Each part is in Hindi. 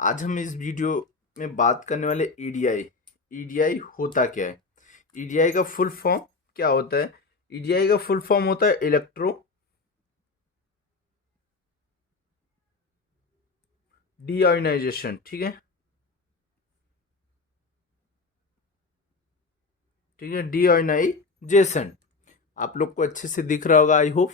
आज हम इस वीडियो में बात करने वाले ईडीआई। ईडीआई होता क्या है? ईडीआई का फुल फॉर्म क्या होता है? ईडीआई का फुल फॉर्म होता है इलेक्ट्रो डीआयोनाइजेशन। ठीक है, ठीक है, डीआयोनाइजेशन। आप लोग को अच्छे से दिख रहा होगा, आई होप।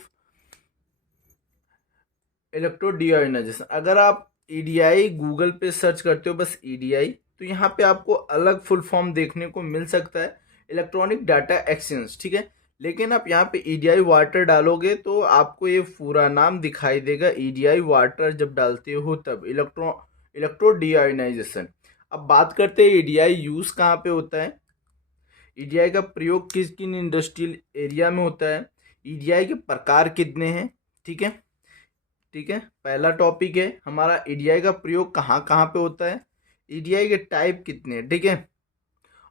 इलेक्ट्रो डीआयोनाइजेशन, अगर आप ईडीआई गूगल पे सर्च करते हो बस ईडीआई, तो यहाँ पे आपको अलग फुल फॉर्म देखने को मिल सकता है, इलेक्ट्रॉनिक डाटा एक्सचेंज। ठीक है, लेकिन आप यहाँ पे ईडीआई वाटर डालोगे तो आपको ये पूरा नाम दिखाई देगा। ईडीआई वाटर जब डालते हो तब इलेक्ट्रो डीआयोनाइजेशन। अब बात करते हैं ईडीआई यूज कहाँ पे होता है, ईडीआई का प्रयोग किस किन इंडस्ट्रियल एरिया में होता है, ईडीआई के प्रकार कितने हैं। ठीक है, ठीक है, पहला टॉपिक है हमारा ईडीआई का प्रयोग कहाँ कहाँ पे होता है, ईडीआई के टाइप कितने हैं। ठीक है,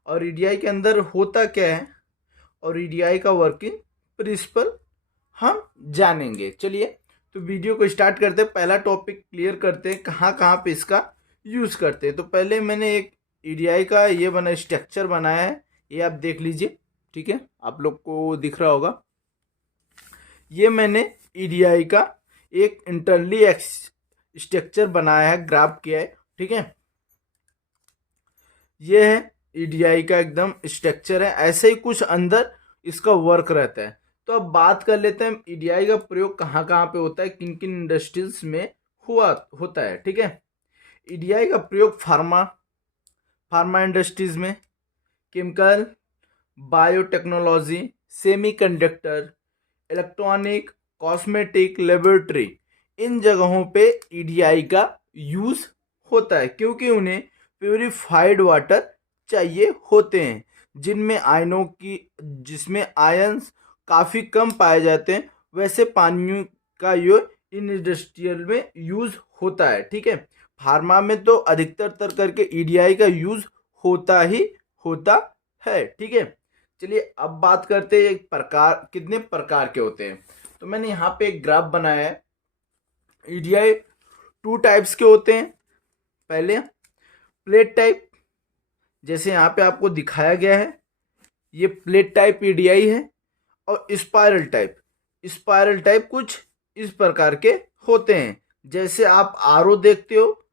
और ईडीआई के अंदर होता क्या है, और ईडीआई का वर्किंग प्रिंसिपल हम जानेंगे। चलिए, तो वीडियो को स्टार्ट करते हैं। पहला टॉपिक क्लियर करते हैं कहाँ कहाँ पे इसका यूज़ करते हैं। तो पहले मैंने एक ईडीआई का ये बना स्ट्रक्चर बनाया है, ये आप देख लीजिए। ठीक है, आप लोग को दिख रहा होगा, ये मैंने ईडीआई का एक इंटरनली स्ट्रक्चर बनाया है, ग्राफ किया है। ठीक है, ये है ईडीआई का एकदम स्ट्रक्चर है, ऐसे ही कुछ अंदर इसका वर्क रहता है। तो अब बात कर लेते हैं ईडीआई का प्रयोग कहाँ कहाँ पे होता है, किन किन इंडस्ट्रीज में होता है। ठीक है, ईडीआई का प्रयोग फार्मा फार्मा इंडस्ट्रीज में, chemical, biotechnology, semiconductor, electronic, cosmetic, laboratory, इन जगहों पे ईडीआई का यूज होता है, क्योंकि उन्हें प्योरीफाइड वाटर चाहिए होते हैं जिसमें आयंस काफ़ी कम पाए जाते हैं। वैसे पानी का ये इन इंडस्ट्रियल में यूज होता है। ठीक है, फार्मा में तो अधिकतर करके ईडीआई का यूज होता ही होता है। ठीक है, चलिए अब बात करते हैं एक प्रकार कितने प्रकार के होते हैं। तो मैंने यहाँ पे एक ग्राफ बनाया है। ईडीआई टू टाइप्स के होते हैं। पहले प्लेट टाइप, जैसे यहाँ पे आपको दिखाया गया है, ये प्लेट टाइप ईडीआई है। और स्पाइरल टाइप कुछ इस प्रकार के होते हैं। जैसे आप आरओ देखते हो,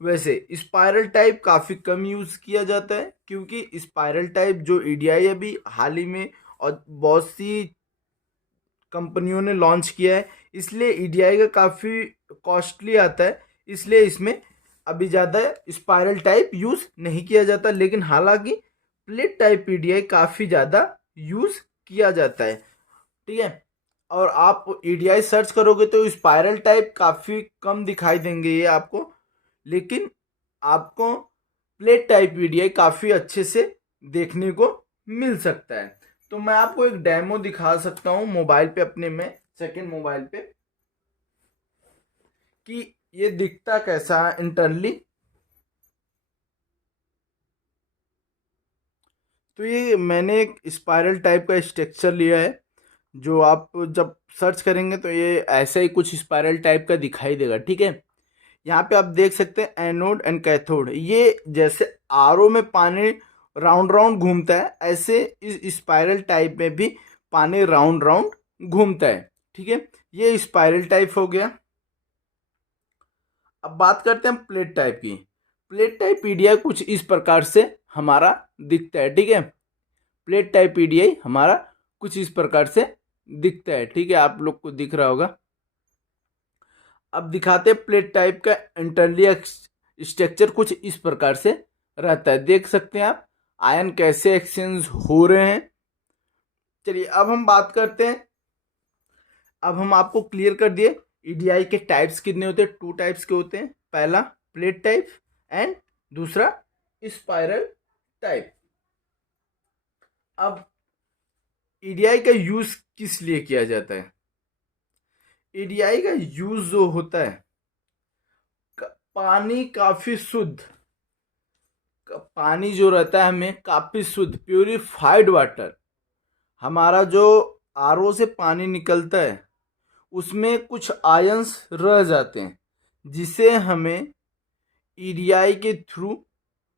वैसे स्पाइरल टाइप काफ़ी कम यूज़ किया जाता है, क्योंकि स्पाइरल टाइप जो ईडीआई अभी हाल ही में और बहुत सी कंपनियों ने लॉन्च किया है, इसलिए ईडीआई का काफ़ी कॉस्टली आता है, इसलिए इसमें अभी ज़्यादा स्पाइरल टाइप यूज़ नहीं किया जाता। लेकिन हालांकि प्लेट टाइप ईडीआई काफ़ी ज़्यादा यूज़ किया जाता है। ठीक है, और आप ईडीआई सर्च करोगे तो स्पाइरल टाइप काफ़ी कम दिखाई देंगे ये आपको, लेकिन आपको प्लेट टाइप ईडीआई काफ़ी अच्छे से देखने को मिल सकता है। तो मैं आपको एक डेमो दिखा सकता हूँ मोबाइल पे, अपने में सेकंड मोबाइल पे, कि ये दिखता कैसा है इंटरनली। तो ये मैंने एक स्पाइरल टाइप का स्ट्रक्चर लिया है, जो आप जब सर्च करेंगे तो ये ऐसा ही कुछ स्पाइरल टाइप का दिखाई देगा। ठीक है, यहाँ पे आप देख सकते हैं एनोड एंड कैथोड। ये जैसे आरओ में पानी राउंड राउंड घूमता है, ऐसे इस स्पाइरल टाइप में भी पानी राउंड राउंड घूमता है। ठीक है, ये स्पाइरल टाइप हो गया। अब बात करते हैं प्लेट टाइप की। प्लेट टाइप ईडीआई कुछ इस प्रकार से हमारा दिखता है। ठीक है, प्लेट टाइप ईडीआई हमारा कुछ इस प्रकार से दिखता है। ठीक है, आप लोग को दिख रहा होगा। अब दिखाते हैं प्लेट टाइप का इंटरनली स्ट्रक्चर कुछ इस प्रकार से रहता है। देख सकते हैं आप आयन कैसे एक्सचेंज हो रहे हैं। चलिए अब हम बात करते हैं, अब हम आपको क्लियर कर दिए ईडीआई के टाइप्स कितने होते हैं। टू टाइप्स के होते हैं, पहला प्लेट टाइप एंड दूसरा स्पाइरल टाइप। अब ईडीआई का यूज किस लिए किया जाता है? ईडीआई का यूज जो होता है, पानी काफी शुद्ध, पानी जो रहता है हमें काफी शुद्ध प्यूरिफाइड वाटर, हमारा जो आरओ से पानी निकलता है उसमें कुछ आयंस रह जाते हैं, जिसे हमें ईडीआई के थ्रू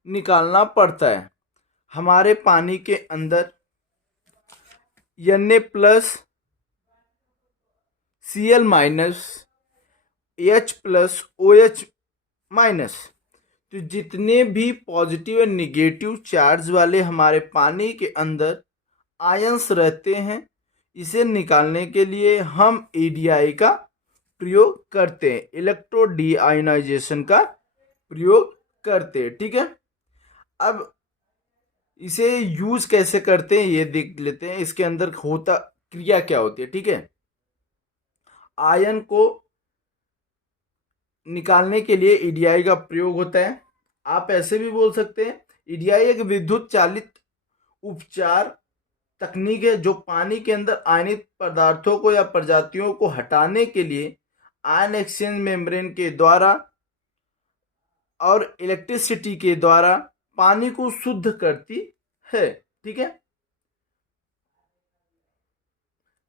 निकालना पड़ता है। हमारे पानी के अंदर Na plus Cl minus H plus OH minus, तो जितने भी पॉजिटिव एंड निगेटिव चार्ज वाले हमारे पानी के अंदर आयंस रहते हैं, इसे निकालने के लिए हम ईडीआई का प्रयोग करते हैं, इलेक्ट्रो डीआयोनाइजेशन का प्रयोग करते हैं। ठीक है, अब इसे यूज कैसे करते हैं ये देख लेते हैं। इसके अंदर होता क्रिया क्या होती है। ठीक है, आयन को निकालने के लिए ईडीआई का प्रयोग होता है। आप ऐसे भी बोल सकते हैं, ईडीआई एक विद्युत चालित उपचार तकनीक है जो पानी के अंदर आयनित पदार्थों को या प्रजातियों को हटाने के लिए आयन एक्सचेंज मेम्ब्रेन के द्वारा और इलेक्ट्रिसिटी के द्वारा पानी को शुद्ध करती है। ठीक है,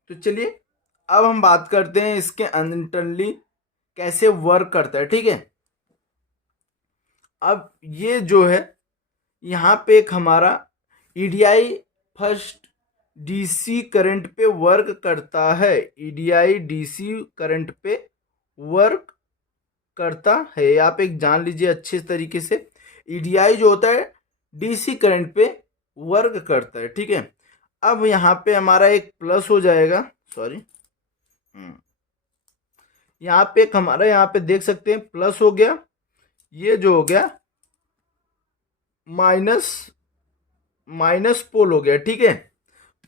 तो चलिए अब हम बात करते हैं इसके इंटरनली कैसे वर्क करता है। ठीक है, अब ये जो है यहाँ पे एक हमारा ईडीआई फर्स्ट डीसी करंट पे वर्क करता है। ईडीआई डीसी करंट पे वर्क करता है, आप एक जान लीजिए अच्छे तरीके से। ईडीआई जो होता है डीसी करंट पे वर्क करता है। ठीक है, अब यहाँ पे हमारा एक प्लस हो जाएगा, सॉरी यहाँ पे एक हमारा यहाँ पे देख सकते हैं प्लस हो गया, ये जो हो गया माइनस पोल हो गया। ठीक है,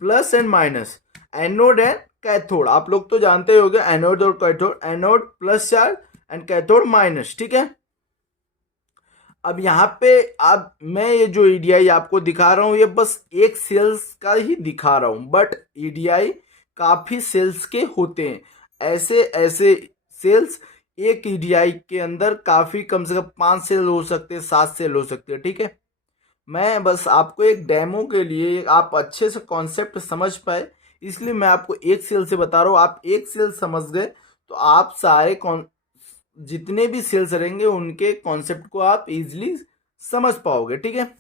plus and minus, anode and cathode, आप लोग तो जानते ही होंगे एनोड और cathode, anode plus charge and cathode minus. ठीक है, अब यहाँ पे अब मैं ये जो ईडीआई आपको दिखा रहा हूं ये बस एक सेल्स का ही दिखा रहा हूं, बट ईडीआई काफी सेल्स के होते हैं। ऐसे ऐसे सेल्स एक ईडीआई के अंदर काफी कम से कम 5 सेल हो सकते हैं, 7 सेल हो सकते हैं। ठीक है, मैं बस आपको एक डेमो के लिए आप अच्छे से कॉन्सेप्ट समझ पाए इसलिए मैं आपको एक सेल से बता रहा हूँ। आप एक सेल समझ गए तो आप सारे जितने भी सेल्स रहेंगे उनके कॉन्सेप्ट को आप इजीली समझ पाओगे। ठीक है,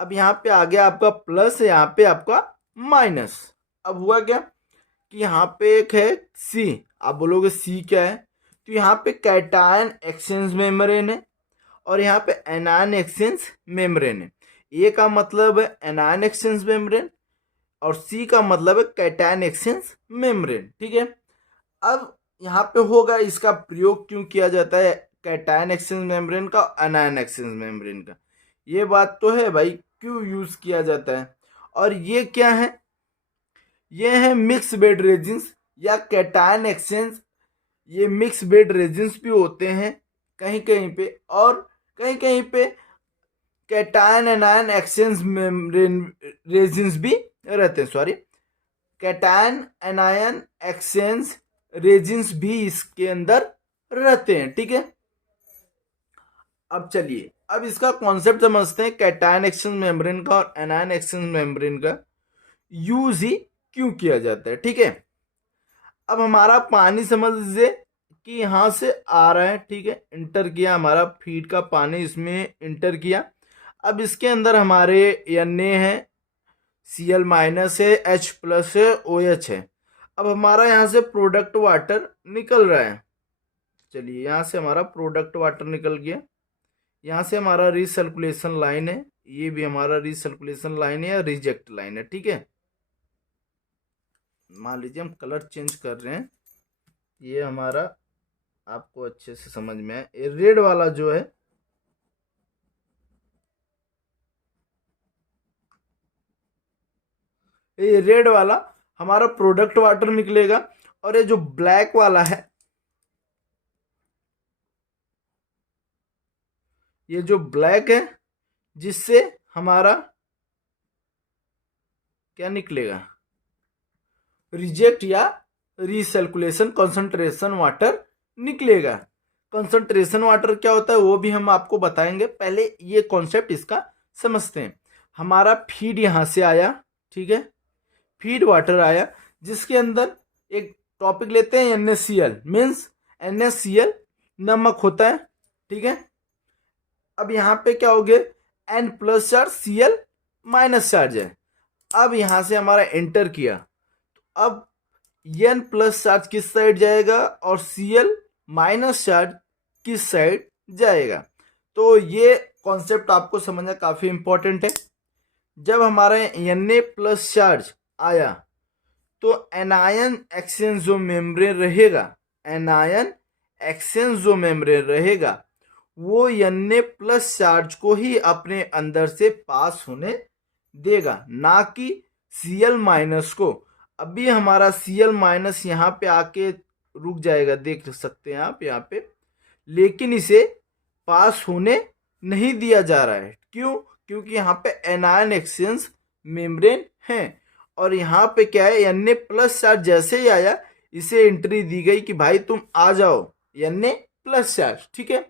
अब यहाँ पे आ गया आपका प्लस, यहाँ पे आपका माइनस। अब हुआ क्या कि यहाँ पे एक है सी, आप बोलोगे सी क्या है, तो यहाँ पे कैटायन एक्सचेंज मेम्ब्रेन है और यहाँ पे एनायन एक्सचेंज मेम्ब्रेन है। ए का मतलब है एनायन एक्सचेंज मेम्ब्रेन और सी का मतलब है कैटायन एक्सचेंज मेम्ब्रेन। ठीक है, अब यहाँ पे होगा इसका प्रयोग क्यों किया जाता है कैटायन एक्सचेंज मेम्ब्रेन का, एनायन एक्सचेंज मेम्ब्रेन का, ये बात तो है भाई क्यों यूज किया जाता है। और ये क्या है, ये है मिक्स बेड रेजिन्स या कैटायन एक्सचेंज। ये मिक्स बेड रेजिन्स भी होते हैं कहीं कहीं पे, और कहीं कहीं पे cation anion exchange membrane resins भी रहते हैं, sorry cation anion exchange resins भी इसके अंदर रहते हैं। ठीक है, अब चलिए अब इसका कॉन्सेप्ट समझते हैं कैटायन एक्सचेंज मेम्ब्रेन का और एनायन एक्सचेंज मेम्ब्रेन का यूज ही क्यों किया जाता है। ठीक है, अब हमारा पानी समझ लीजिए कि यहां से आ रहा है। ठीक है, इंटर किया, हमारा फीड का पानी इसमें इंटर किया। अब इसके अंदर हमारे Na है, Cl माइनस है, H प्लस है, OH है। अब हमारा यहाँ से प्रोडक्ट वाटर निकल रहा है। चलिए यहाँ से हमारा प्रोडक्ट वाटर निकल गया, यहाँ से हमारा रिसर्कुलेशन लाइन है, ये भी हमारा रिसर्कुलेशन लाइन है या रिजेक्ट लाइन है। ठीक है, मान लीजिए हम कलर चेंज कर रहे हैं, ये हमारा आपको अच्छे से समझ में आए, ये रेड वाला जो है ये रेड वाला हमारा प्रोडक्ट वाटर निकलेगा, और ये जो ब्लैक वाला है, ये जो ब्लैक है जिससे हमारा क्या निकलेगा, रिजेक्ट या रिसर्कुलेशन कंसंट्रेशन वाटर निकलेगा। कंसंट्रेशन वाटर क्या होता है वो भी हम आपको बताएंगे, पहले ये कॉन्सेप्ट इसका समझते हैं। हमारा फीड यहां से आया, ठीक है, फीड वाटर आया जिसके अंदर एक टॉपिक लेते हैं NaCl, मीन्स NaCl नमक होता है। ठीक है, अब यहाँ पे क्या हो गया, N plus charge Cl minus charge है। अब यहाँ से हमारा एंटर किया, अब N प्लस चार्ज किस साइड जाएगा और Cl माइनस चार्ज किस साइड जाएगा। तो ये कॉन्सेप्ट आपको समझना काफ़ी इंपॉर्टेंट है। जब हमारा Na प्लस चार्ज आया तो एनायन एक्सचेंज जो मेम्ब्रेन रहेगा, एनायन एक्सचेंज जो मेम्ब्रेन रहेगा वो Na प्लस चार्ज को ही अपने अंदर से पास होने देगा, ना कि Cl माइनस को। अभी हमारा Cl माइनस यहाँ पे आके रुक जाएगा, देख सकते हैं आप यहाँ पे, लेकिन इसे पास होने नहीं दिया जा रहा है। क्यों? क्योंकि यहाँ पे एनायन एक्सचेंज मेम्ब्रेन है और यहाँ पे क्या है, Na प्लस चार्ज जैसे ही आया इसे एंट्री दी गई कि भाई तुम आ जाओ Na प्लस चार्ज। ठीक है,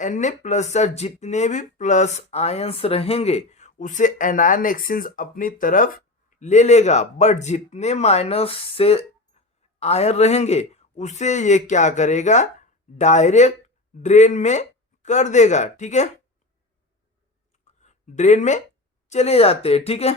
Na प्लस चार्ज जितने भी प्लस आयंस रहेंगे उसे एनायन एक्सचेंज अपनी तरफ ले लेगा, बट जितने माइनस से आयन रहेंगे उसे ये क्या करेगा, डायरेक्ट ड्रेन में कर देगा। ठीक है, ड्रेन में चले जाते हैं। ठीक है,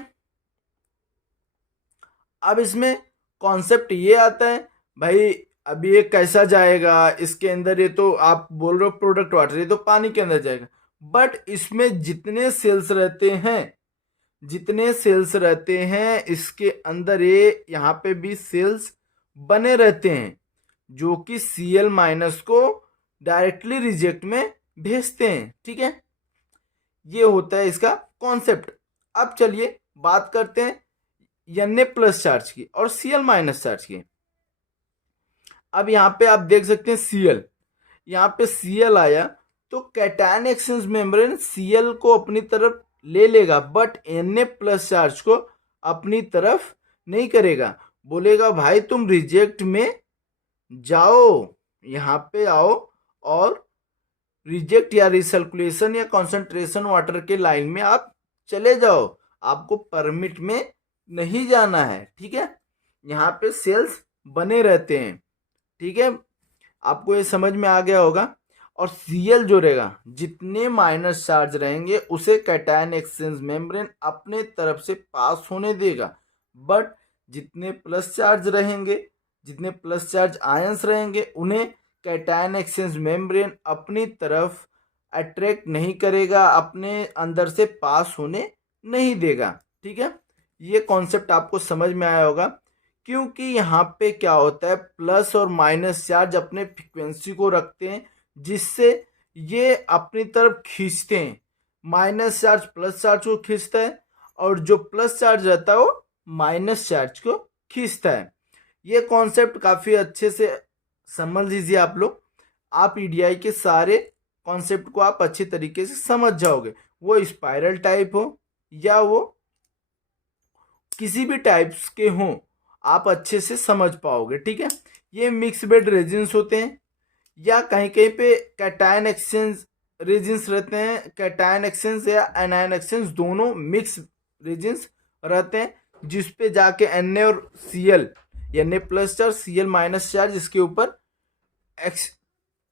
अब इसमें कॉन्सेप्ट ये आता है भाई अभी ये कैसा जाएगा, इसके अंदर ये तो आप बोल रहे हो प्रोडक्ट वाटर, ये तो पानी के अंदर जाएगा, बट इसमें जितने सेल्स रहते हैं, जितने सेल्स रहते हैं इसके अंदर ये यहाँ पे भी सेल्स बने रहते हैं जो कि Cl माइनस को डायरेक्टली रिजेक्ट में भेजते हैं। ठीक है, ये होता है इसका कॉन्सेप्ट। अब चलिए बात करते हैं Na प्लस चार्ज की और Cl माइनस चार्ज की। अब यहाँ पे आप देख सकते हैं Cl, यहाँ पे Cl आया तो कैटायन एक्सचेंज मेम्ब्रेन Cl को अपनी तरफ ले लेगा, बट Na प्लस चार्ज को अपनी तरफ नहीं करेगा, बोलेगा भाई तुम रिजेक्ट में जाओ, यहाँ पे आओ और रिजेक्ट या रिसर्कुलेशन या कॉन्सेंट्रेशन वाटर के लाइन में आप चले जाओ, आपको परमिट में नहीं जाना है। ठीक है, यहाँ पे सेल्स बने रहते हैं। ठीक है, आपको ये समझ में आ गया होगा। और Cl जो रहेगा, जितने माइनस चार्ज रहेंगे उसे कैटायन एक्सचेंज मेम्ब्रेन अपने तरफ से पास होने देगा, बट जितने प्लस चार्ज रहेंगे, जितने प्लस चार्ज आयंस रहेंगे उन्हें कैटायन एक्सचेंज मेम्ब्रेन अपनी तरफ अट्रैक्ट नहीं करेगा, अपने अंदर से पास होने नहीं देगा। ठीक है, ये कॉन्सेप्ट आपको समझ में आया होगा। क्योंकि यहाँ पे क्या होता है, प्लस और माइनस चार्ज अपने फ्रीक्वेंसी को रखते हैं जिससे ये अपनी तरफ खींचते हैं। माइनस चार्ज प्लस चार्ज को खींचता है और जो प्लस चार्ज रहता है वो माइनस चार्ज को खींचता है। ये कॉन्सेप्ट काफ़ी अच्छे से समझ लीजिए आप लोग, आप ईडीआई के सारे कॉन्सेप्ट को आप अच्छे तरीके से समझ जाओगे, वो स्पाइरल टाइप हो या वो किसी भी टाइप्स के हों, आप अच्छे से समझ पाओगे। ठीक है, ये मिक्स बेड रेजिन्स होते हैं या कहीं कहीं पे कैटायन एक्सचेंज रेजिन्स रहते हैं, कैटायन एक्सचेंज या एनायन एक्सचेंज दोनों मिक्स रेजिन्स रहते हैं, जिस पे जाके Na और Cl, Na plus charge Cl minus charge इसके ऊपर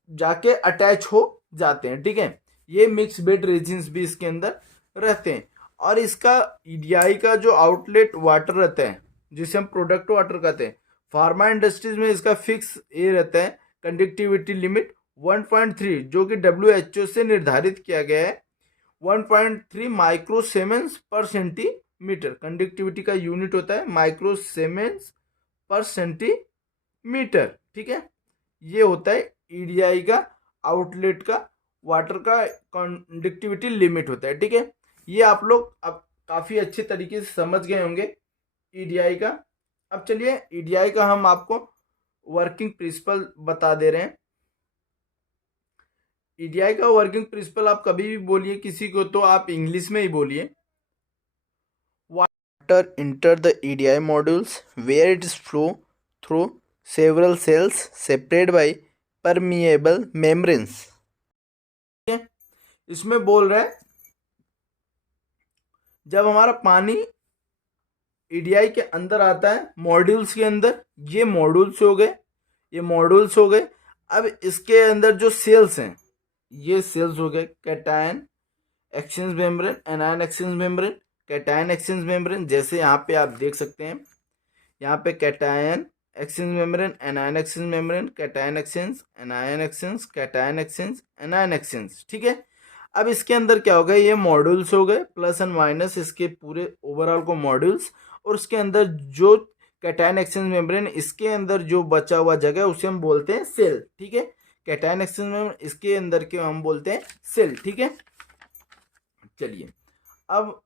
जाके अटैच हो जाते हैं। ठीक है, ये मिक्स बेड रेजिन्स भी इसके अंदर रहते हैं। और इसका ईडीआई का जो आउटलेट वाटर रहता है जिसे हम प्रोडक्ट वाटर कहते हैं, फार्मा इंडस्ट्रीज में इसका फिक्स ये रहता है कंडक्टिविटी लिमिट 1.3, जो कि WHO से निर्धारित किया गया है। 1.3 माइक्रोसेमेंस पर सेंटीमीटर कंडक्टिविटी का यूनिट होता है, माइक्रोसेमेंस पर सेंटीमीटर। ठीक है, ये होता है ईडीआई का आउटलेट का वाटर का कंडक्टिविटी लिमिट होता है। ठीक है, ये आप लोग अब काफ़ी अच्छे तरीके से समझ गए होंगे ईडीआई का। अब चलिए ईडीआई का हम आपको वर्किंग प्रिंसिपल बता दे रहे हैं। ईडीआई का वर्किंग प्रिंसिपल आप कभी भी बोलिए किसी को तो आप इंग्लिश में ही बोलिए। Water enter the EDI modules where it is flow through several cells separated by permeable membranes. इसमें बोल रहा है जब हमारा पानी ईडीआई के अंदर आता है मॉड्यूल्स के अंदर, ये मॉड्यूल्स हो गए, ये मॉड्यूल्स हो गए। अब इसके अंदर जो सेल्स हैं, ये सेल्स हो गए cation exchange membrane, anion exchange membrane, cation exchange membrane. जैसे यहाँ पे आप देख सकते हैं, यहाँ पे cation exchange membrane, anion exchange membrane, cation exchange, anion exchange, cation exchange, anion exchange. ठीक है। अब इसके अंदर क्या हो गया, ये मॉड्यूल्स हो गए, प्लस एंड माइनस इसके पूरे ओवरऑल को मॉड्यूल्स, और उसके अंदर जो कैटायन एक्सचेंज मेम्ब्रेन, इसके अंदर जो बचा हुआ जगह उसे हम बोलते हैं सेल। ठीक है। कैटायन एक्सचेंज मेम्ब्रेन इसके अंदर के हम बोलते हैं सेल। ठीक है। चलिए, अब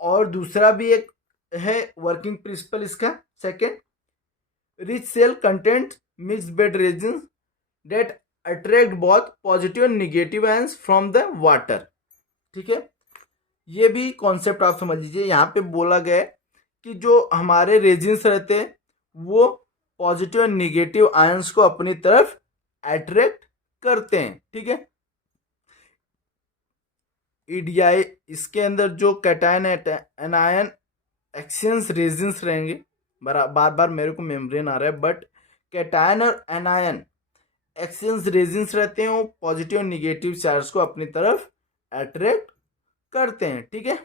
और दूसरा भी एक है वर्किंग प्रिंसिपल इसका second, rich cell content mix bed resin that attract both positive and negative ions from the water. ठीक है। ये भी कॉन्सेप्ट आप समझ लीजिए, यहाँ पे बोला गया है कि जो हमारे रेजिन्स रहते हैं वो पॉजिटिव एंड निगेटिव आयंस को अपनी तरफ अट्रैक्ट करते हैं। ठीक है। ईडीआई इसके अंदर जो कैटायन एनायन एक्सचेंज रेजिन्स रहेंगे, बार बार मेरे को मेम्ब्रेन आ रहा है, बट कैटायन और एनायन एक्सचेंज रेजिन्स रहते हैं, वो पॉजिटिव और निगेटिव चार्ज को अपनी तरफ अट्रैक्ट करते हैं। ठीक है।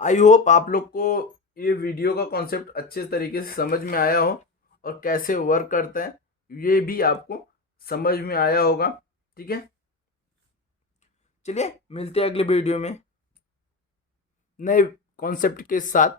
आई होप आप लोग को ये वीडियो का कॉन्सेप्ट अच्छे तरीके से समझ में आया हो, और कैसे वर्क करता है ये भी आपको समझ में आया होगा। ठीक है। चलिए, मिलते हैं अगले वीडियो में नए कॉन्सेप्ट के साथ।